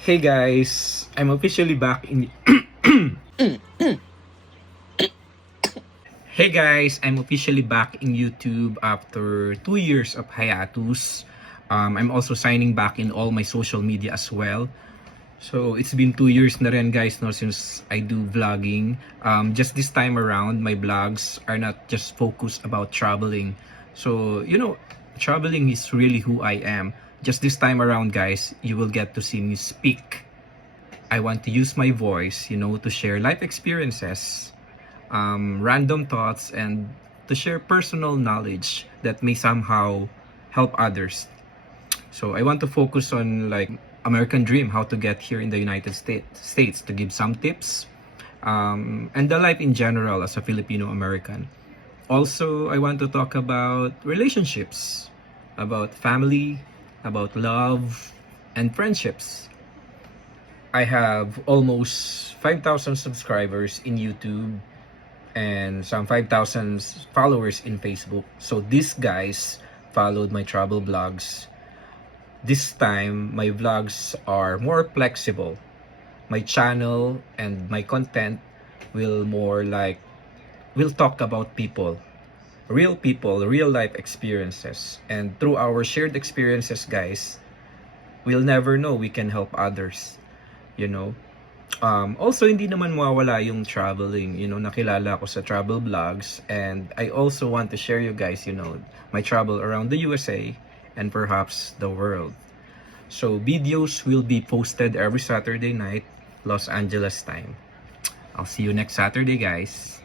Hey guys, I'm officially back in Hey guys, I'm officially back in YouTube after 2 years of hiatus. I'm also signing back in all my social media as well. So it's been 2 years na rin guys no, since I do vlogging. Just this time around, my vlogs are not just focused about traveling. So traveling is really who I am. Just this time around guys, you will get to see me speak. I want to use my voice, to share life experiences, random thoughts, and to share personal knowledge that may somehow help others. So I want to focus on like American dream, how to get here in the United States, to give some tips, and the life in general as a Filipino American. Also, I want to talk about relationships, about family, about love, and friendships. I have almost 5,000 subscribers in YouTube and some 5,000 followers in Facebook. So these guys followed my travel vlogs. This time, my vlogs are more flexible. My channel and my content will talk about people, real life experiences. And through our shared experiences, guys, we'll never know we can help others, you know. Also, hindi naman mawawala yung traveling. Nakilala ko sa travel vlogs, and I also want to share you guys, my travel around the USA and perhaps the world. So, videos will be posted every Saturday night, Los Angeles time. I'll see you next Saturday, guys.